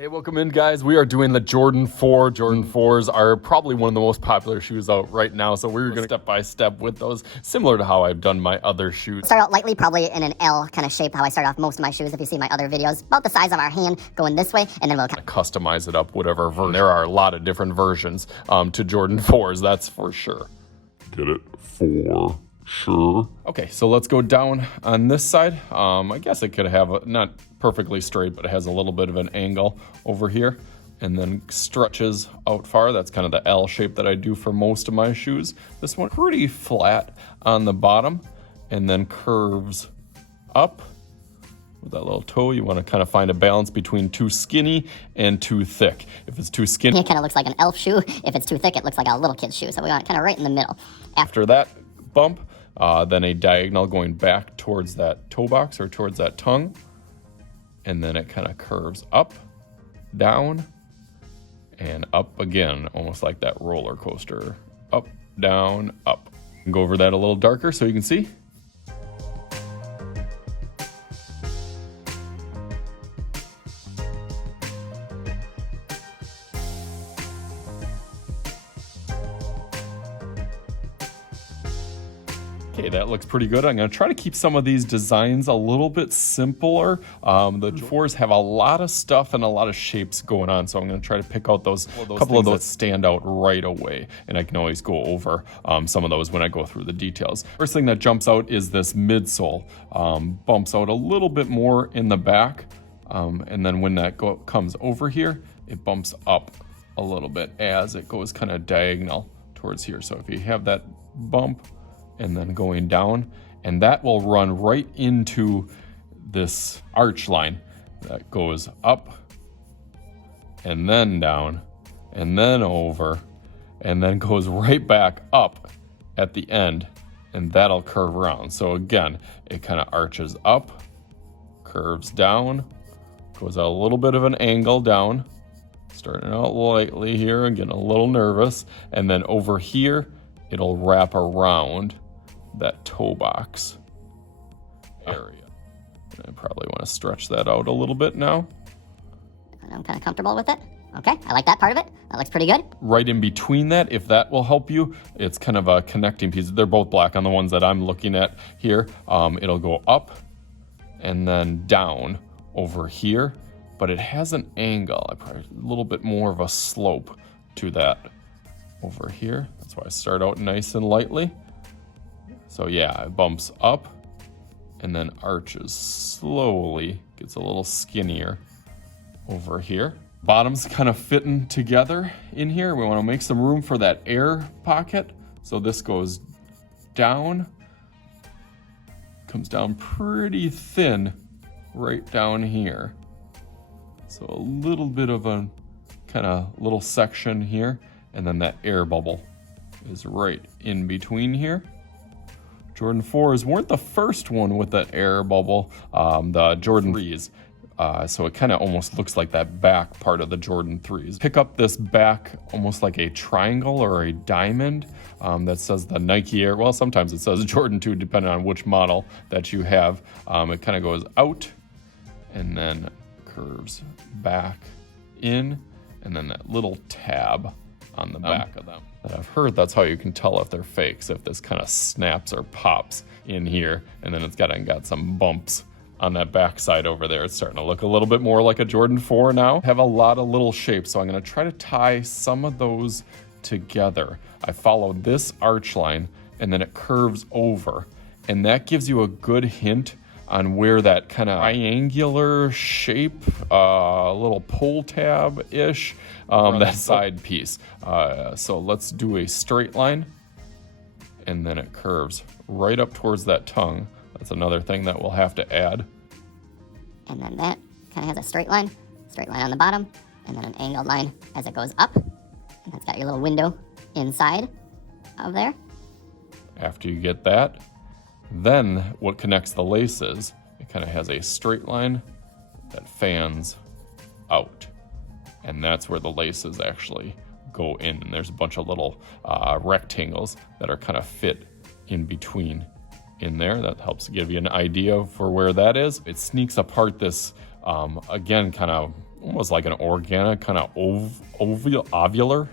Hey, welcome in, guys. We are doing the Jordan 4. Jordan 4s are probably one of the most popular shoes out right now, so we're going to step by step with those, similar to how I've done my other shoes. Start out lightly, probably in an L kind of shape, how I start off most of my shoes. If you see my other videos, about the size of our hand going this way, and then we'll kind of customize it up, whatever version. There are a lot of different versions to Jordan 4s, that's for sure. Get it for sure. Okay, so let's go down on this side. I guess it could have not perfectly straight, but it has a little bit of an angle over here and then stretches out far. That's kind of the L shape that I do for most of my shoes. This one pretty flat on the bottom and then curves up with that little toe. You want to kind of find a balance between too skinny and too thick. If it's too skinny, it kind of looks like an elf shoe. If it's too thick, it looks like a little kid's shoe. So we want it kind of right in the middle. After that bump, then a diagonal going back towards that toe box or towards that tongue. And then it kind of curves up, down, and up again, almost like that roller coaster. Up, down, up. Go over that a little darker so you can see. Okay, that looks pretty good. I'm going to try to keep some of these designs a little bit simpler. The 4s have a lot of stuff and a lot of shapes going on, so I'm going to try to pick out those couple of those that stand out right away, and I can always go over some of those when I go through the details. First thing that jumps out is this midsole. Bumps out a little bit more in the back, and then when that comes over here, it bumps up a little bit as it goes kind of diagonal towards here. So if you have that bump, and then going down, and that will run right into this arch line that goes up and then down and then over and then goes right back up at the end, and that'll curve around. So again, it kind of arches up, curves down, goes at a little bit of an angle down, starting out lightly here and getting a little nervous, and then over here it'll wrap around that toe box area. I probably want to stretch that out a little bit now. I'm kind of comfortable with it. Okay, I like that part of it. That looks pretty good. Right in between that, if that will help you, it's kind of a connecting piece. They're both black on the ones that I'm looking at here. It'll go up and then down over here, but it has an angle, probably a little bit more of a slope to that over here. That's why I start out nice and lightly. So yeah, it bumps up and then arches slowly, gets a little skinnier over here. Bottom's kind of fitting together in here. We want to make some room for that air pocket. So this goes down, comes down pretty thin right down here. So a little bit of a kind of little section here, and then that air bubble is right in between here. Jordan 4s weren't the first one with that air bubble, the Jordan 3s. So it kind of almost looks like that back part of the Jordan 3s. Pick up this back almost like a triangle or a diamond that says the Nike Air. Well, sometimes it says Jordan 2, depending on which model that you have. It kind of goes out and then curves back in, and then that little tab on the back of them. And I've heard that's how you can tell if they're fakes, if this kind of snaps or pops in here, and then it's got some bumps on that back side over there. It's starting to look a little bit more like a Jordan 4 now. Have a lot of little shapes, so I'm going to try to tie some of those together. I follow this arch line, and then it curves over, and that gives you a good hint on where that kind of triangular shape, a little pull tab-ish, that side piece. So let's do a straight line, and then it curves right up towards that tongue. That's another thing that we'll have to add. And then that kind of has a straight line on the bottom, and then an angled line as it goes up. And that's got your little window inside of there. After you get that, then what connects the laces, it kind of has a straight line that fans out. And that's where the laces actually go in. And there's a bunch of little rectangles that are kind of fit in between in there. That helps give you an idea for where that is. It sneaks apart this, again, kind of almost like an organic kind of ovular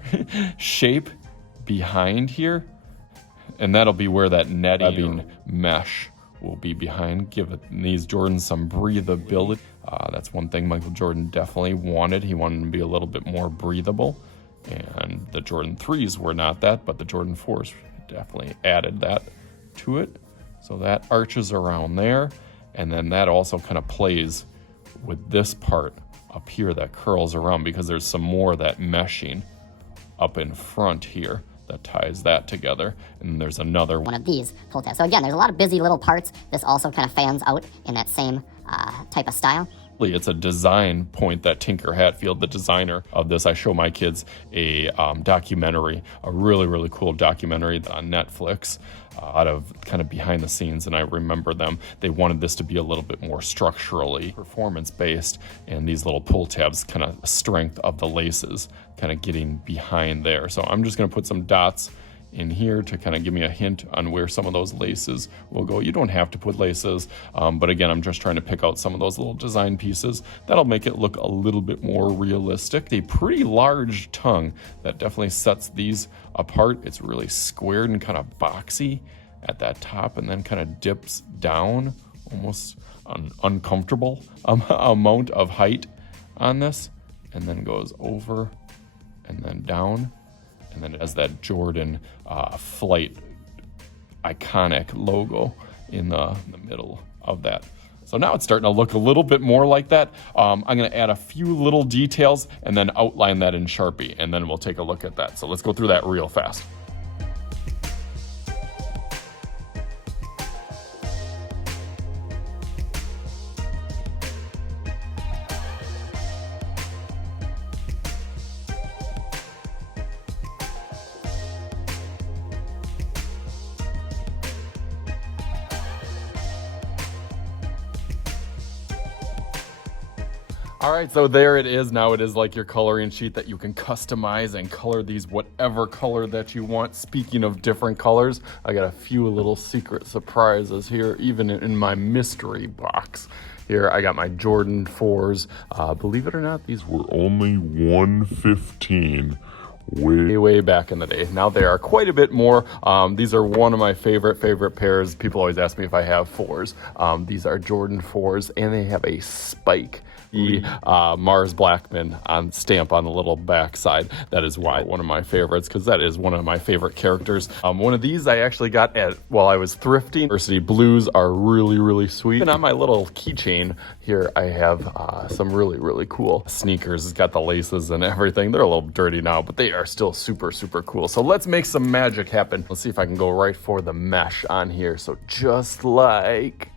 shape behind here. And that'll be where that netting mesh will be behind, give these Jordans some breathability. That's one thing Michael Jordan definitely wanted. He wanted them to be a little bit more breathable. And the Jordan 3s were not that, but the Jordan 4s definitely added that to it. So that arches around there. And then that also kind of plays with this part up here that curls around, because there's some more of that meshing up in front here that ties that together. And there's another one of these pull tabs. So again, there's a lot of busy little parts. This also kind of fans out in that same type of style. It's a design point that Tinker Hatfield, the designer of this, I show my kids a documentary, a really, really cool documentary on Netflix out of kind of behind the scenes. And I remember them, they wanted this to be a little bit more structurally performance based, and these little pull tabs kind of strength of the laces kind of getting behind there. So I'm just going to put some dots in here to kind of give me a hint on where some of those laces will go. You don't have to put laces, but again, I'm just trying to pick out some of those little design pieces that'll make it look a little bit more realistic. A pretty large tongue that definitely sets these apart. It's really squared and kind of boxy at that top, and then kind of dips down, almost an uncomfortable amount of height on this, and then goes over and then down. And then it has that Jordan Flight iconic logo in the middle of that. So now it's starting to look a little bit more like that. I'm going to add a few little details and then outline that in Sharpie, and then we'll take a look at that. So let's go through that real fast. All right, so there it is. Now it is like your coloring sheet that you can customize and color these whatever color that you want. Speaking of different colors, I got a few little secret surprises here, even in my mystery box. Here I got my Jordan 4s. Believe it or not, these were Only 115. way back in the day. Now they are quite a bit more. These are one of my favorite pairs. People always ask me if I have 4s. These are Jordan 4s, and they have a spike. The Mars Blackman stamp on the little back side. That is why one of my favorites, because that is one of my favorite characters. One of these I actually got while I was thrifting. University blues are really sweet. And on my little keychain here, I have some really cool sneakers. It's got the laces and everything. They're a little dirty now, but they are still super cool. So let's make some magic happen. Let's see if I can go right for the mesh on here. So just like...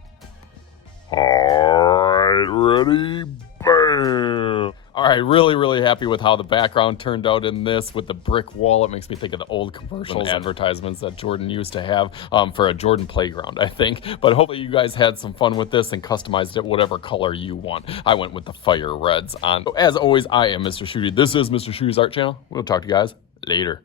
Alright, ready? Bam! All right, really happy with how the background turned out in this with the brick wall. It makes me think of the old commercials and advertisements that Jordan used to have for a Jordan playground, I think. But hopefully you guys had some fun with this and customized it whatever color you want. I went with the fire reds on. So as always, I am Mr. Shooty. This is Mr. Shooty's Art Channel. We'll talk to you guys later.